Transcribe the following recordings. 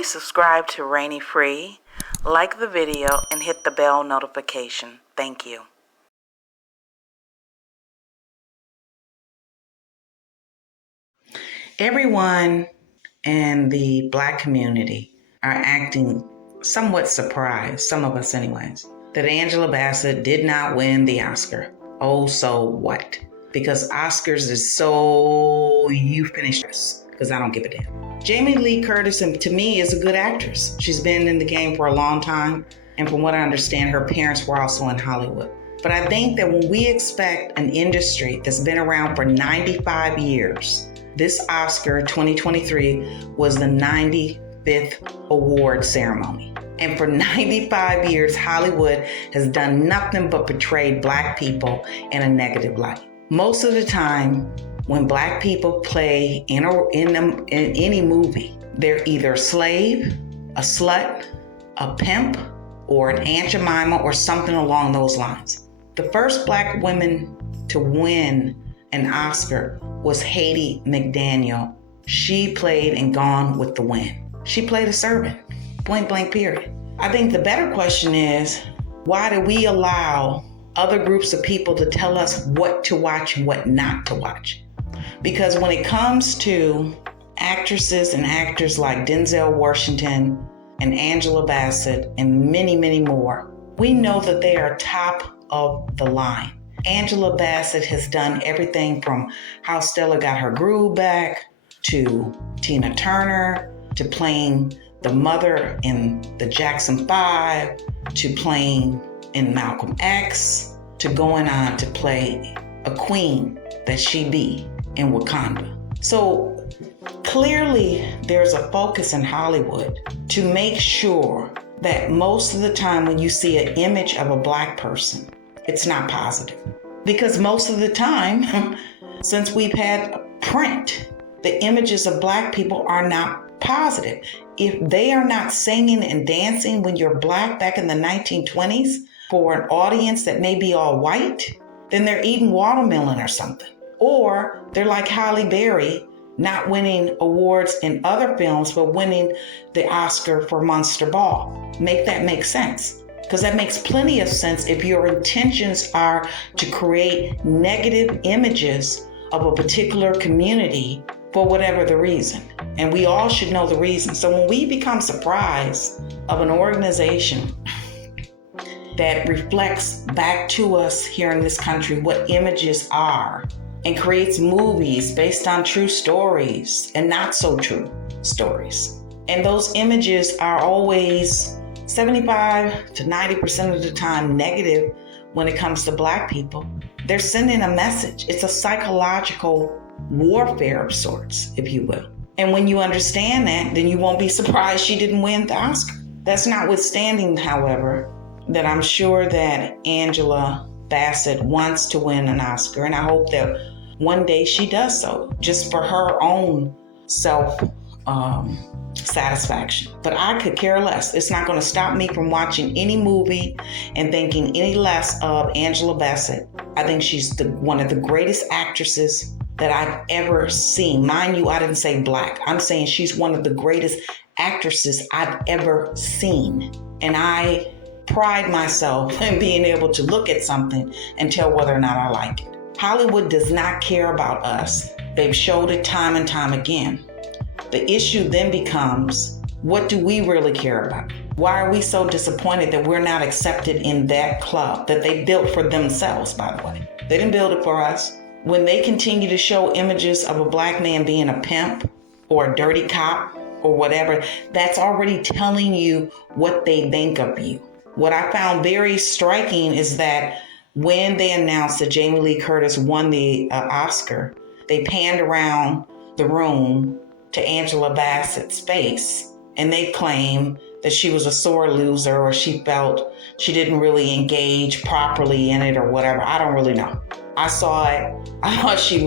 Please subscribe to Rainy Free, like the video, and hit the bell notification. Thank you. Everyone in the Black community are acting somewhat surprised, some of us anyways, that Angela Bassett did not win the Oscar. Oh, so what? Because Oscars is so you finish this, because I don't give a damn. Jamie Lee Curtis, to me, is a good actress. She's been in the game for a long time, and from what I understand, her parents were also in Hollywood. But I think that when we expect an industry that's been around for 95 years, this Oscar 2023 was the 95th award ceremony. And for 95 years, Hollywood has done nothing but portrayed Black people in a negative light. Most of the time, when Black people play in any movie, they're either a slave, a slut, a pimp, or an Aunt Jemima, or something along those lines. The first Black woman to win an Oscar was Hattie McDaniel. She played in Gone with the Wind. She played a servant, point blank period. I think the better question is, why do we allow other groups of people to tell us what to watch and what not to watch? Because when it comes to actresses and actors like Denzel Washington and Angela Bassett and many, many more, we know that they are top of the line. Angela Bassett has done everything from How Stella Got Her Groove Back, to Tina Turner, to playing the mother in the Jackson 5, to playing in Malcolm X, to going on to play a queen that she be in Wakanda. So clearly there's a focus in Hollywood to make sure that most of the time when you see an image of a Black person, it's not positive. Because most of the time, since we've had print, the images of Black people are not positive. If they are not singing and dancing when you're Black back in the 1920s for an audience that may be all white, then they're eating watermelon or something. Or they're like Halle Berry, not winning awards in other films, but winning the Oscar for Monster Ball. Make that make sense. Because that makes plenty of sense if your intentions are to create negative images of a particular community for whatever the reason. And we all should know the reason. So when we become surprised of an organization that reflects back to us here in this country what images are and creates movies based on true stories and not so true stories, and those images are always 75 to 90% of the time negative when it comes to Black people, they're sending a message. It's a psychological warfare of sorts, if you will. And when you understand that, then you won't be surprised she didn't win the Oscar. That's notwithstanding, however, that I'm sure that Angela Bassett wants to win an Oscar, and I hope that one day she does so, just for her own self satisfaction. But I could care less. It's not going to stop me from watching any movie and thinking any less of Angela Bassett. I think she's one of the greatest actresses that I've ever seen. Mind you, I didn't say Black. I'm saying she's one of the greatest actresses I've ever seen. And I pride myself in being able to look at something and tell whether or not I like it. Hollywood does not care about us. They've showed it time and time again. The issue then becomes, what do we really care about? Why are we so disappointed that we're not accepted in that club that they built for themselves, by the way? They didn't build it for us. When they continue to show images of a Black man being a pimp or a dirty cop or whatever, that's already telling you what they think of you. What I found very striking is that when they announced that Jamie Lee Curtis won the Oscar, they panned around the room to Angela Bassett's face, and they claimed that she was a sore loser, or she felt she didn't really engage properly in it or whatever. I don't really know. I saw it. I thought she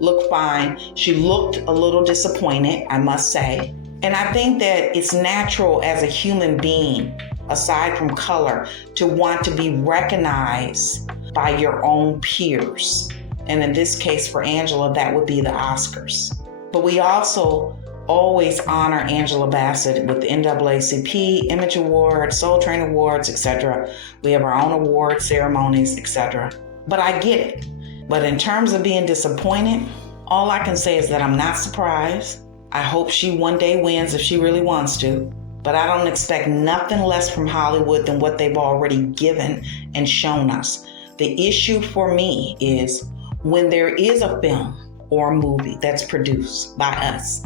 looked fine. She looked a little disappointed, I must say. And I think that it's natural as a human being, aside from color, to want to be recognized by your own peers. And in this case for Angela, that would be the Oscars. But we also always honor Angela Bassett with the NAACP, Image Awards, Soul Train Awards, etc. We have our own award ceremonies, etc. But I get it. But in terms of being disappointed, all I can say is that I'm not surprised. I hope she one day wins if she really wants to. But I don't expect nothing less from Hollywood than what they've already given and shown us. The issue for me is when there is a film or a movie that's produced by us,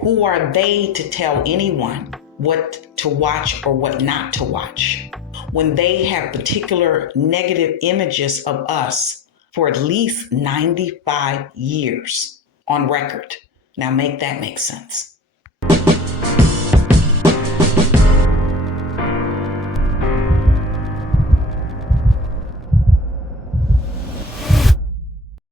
who are they to tell anyone what to watch or what not to watch? When they have particular negative images of us for at least 95 years on record. Now make that make sense.